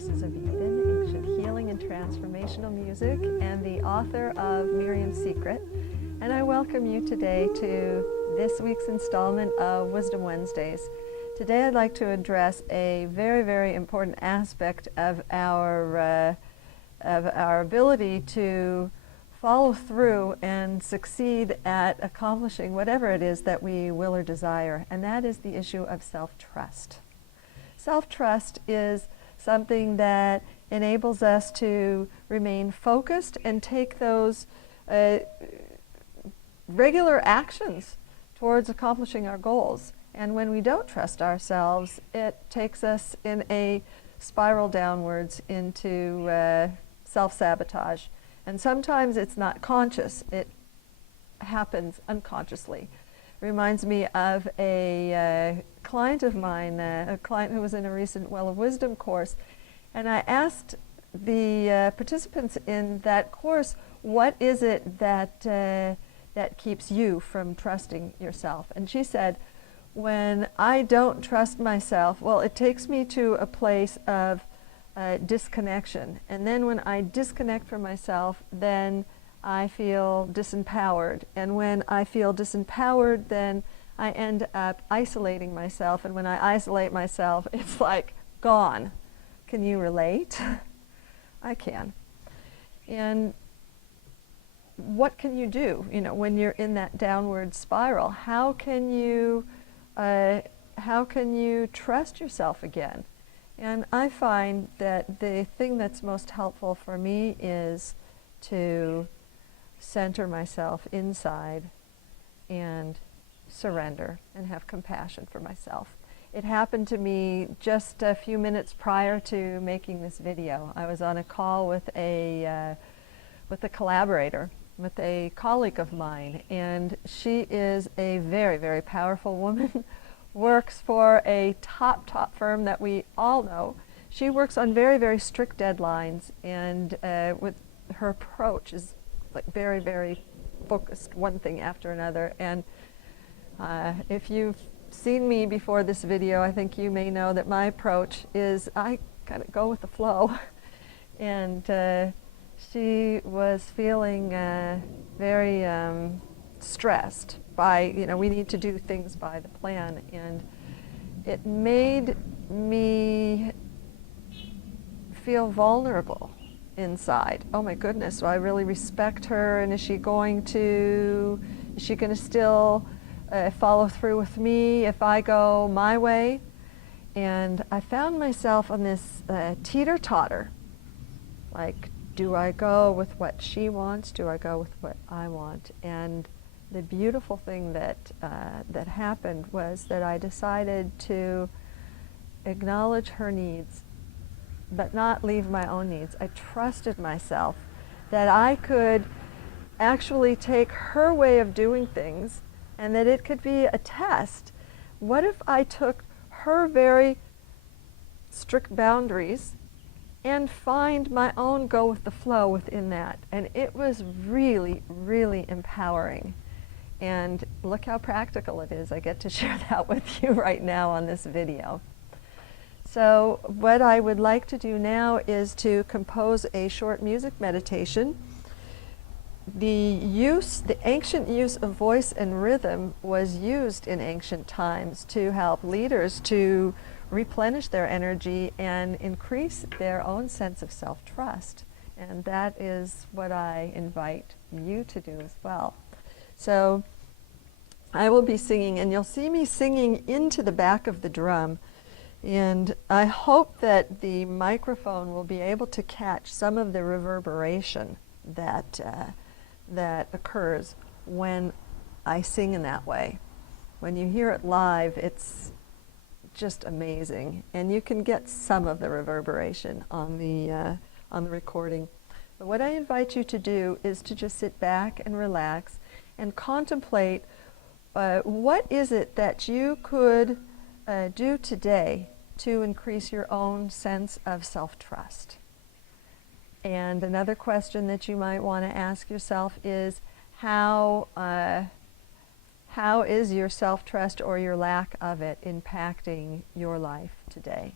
Voices of Eden, Ancient Healing and Transformational Music, and the author of Miriam's Secret. And I welcome you today to this week's installment of Wisdom Wednesdays. Today I'd like to address a very, very important aspect of our ability to follow through and succeed at accomplishing whatever it is that we will or desire, and that is the issue of self-trust. Self-trust is something that enables us to remain focused and take those regular actions towards accomplishing our goals. And when we don't trust ourselves, it takes us in a spiral downwards into self-sabotage. And sometimes it's not conscious, it happens unconsciously. Reminds me of a client of mine, a client who was in a recent Well of Wisdom course, and I asked the participants in that course, what is it that that keeps you from trusting yourself? And she said, when I don't trust myself, well, it takes me to a place of disconnection, and then when I disconnect from myself, then I feel disempowered, and when I feel disempowered, then I end up isolating myself, and when I isolate myself, it's like gone. Can you relate? I can. And what can you do, when you're in that downward spiral? How can you trust yourself again? And I find that the thing that's most helpful for me is to center myself inside and surrender and have compassion for myself. It happened to me just a few minutes prior to making this video. I was on a call with a collaborator, with a colleague of mine, and she is a very, very powerful woman, works for a top firm that we all know. She works on very, very strict deadlines, and with her approach is like very, very focused, one thing after another. And if you've seen me before this video, I think you may know that my approach is I kind of go with the flow. And she was feeling very stressed by, we need to do things by the plan. And it made me feel vulnerable inside. Oh my goodness, so I really respect her, and is she going to still follow through with me if I go my way? And I found myself on this teeter-totter, like, do I go with what she wants? Do I go with what I want? And the beautiful thing that happened was that I decided to acknowledge her needs, but not leave my own needs. I trusted myself that I could actually take her way of doing things and that it could be a test. What if I took her very strict boundaries and find my own go with the flow within that? And it was really, really empowering. And look how practical it is. I get to share that with you right now on this video. So what I would like to do now is to compose a short music meditation. The ancient use of voice and rhythm was used in ancient times to help leaders to replenish their energy and increase their own sense of self-trust. And that is what I invite you to do as well. So I will be singing, and you'll see me singing into the back of the drum. And I hope that the microphone will be able to catch some of the reverberation that occurs when I sing in that way. When you hear it live, it's just amazing, and you can get some of the reverberation on the recording. But what I invite you to do is to just sit back and relax and contemplate what is it that you could do today to increase your own sense of self-trust. And another question that you might want to ask yourself is, how is your self-trust or your lack of it impacting your life today?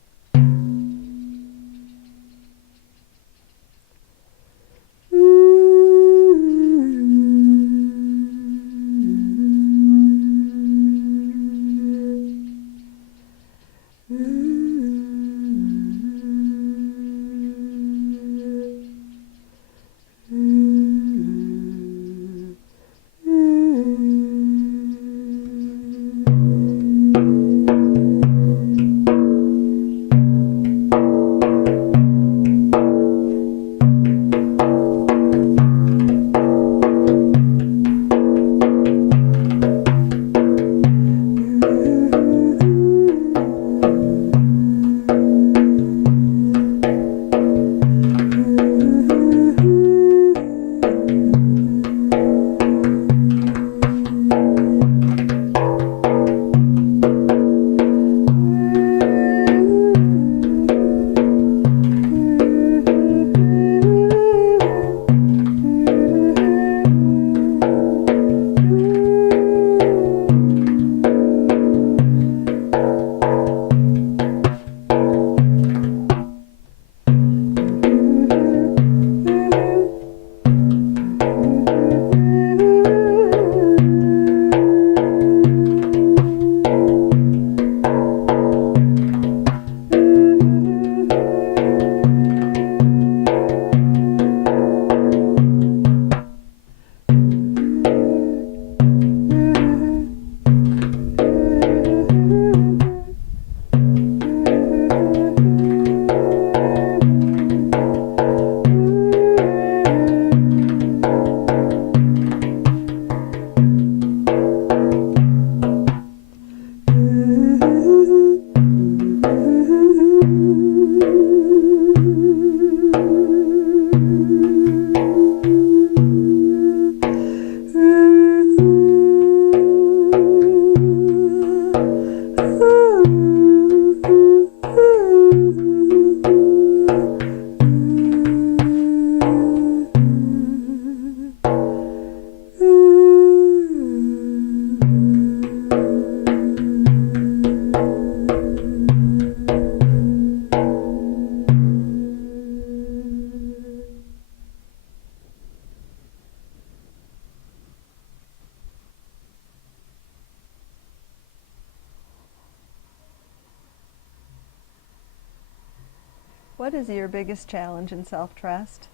What is your biggest challenge in self-trust?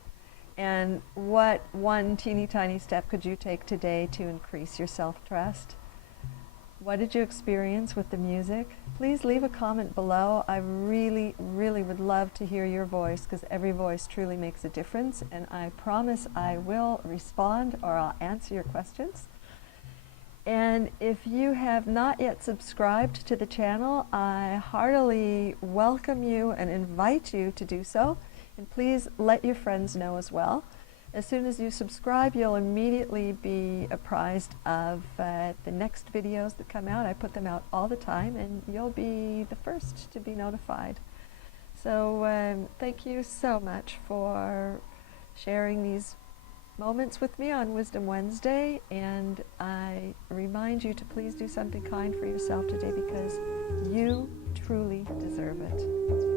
And what one teeny tiny step could you take today to increase your self-trust? What did you experience with the music? Please leave a comment below. I really, really would love to hear your voice, because every voice truly makes a difference, and I promise I will respond or I'll answer your questions. And if you have not yet subscribed to the channel, I heartily welcome you and invite you to do so. And please let your friends know as well. As soon as you subscribe, you'll immediately be apprised of the next videos that come out. I put them out all the time, and you'll be the first to be notified. So thank you so much for sharing these moments with me on Wisdom Wednesday, and I remind you to please do something kind for yourself today, because you truly deserve it.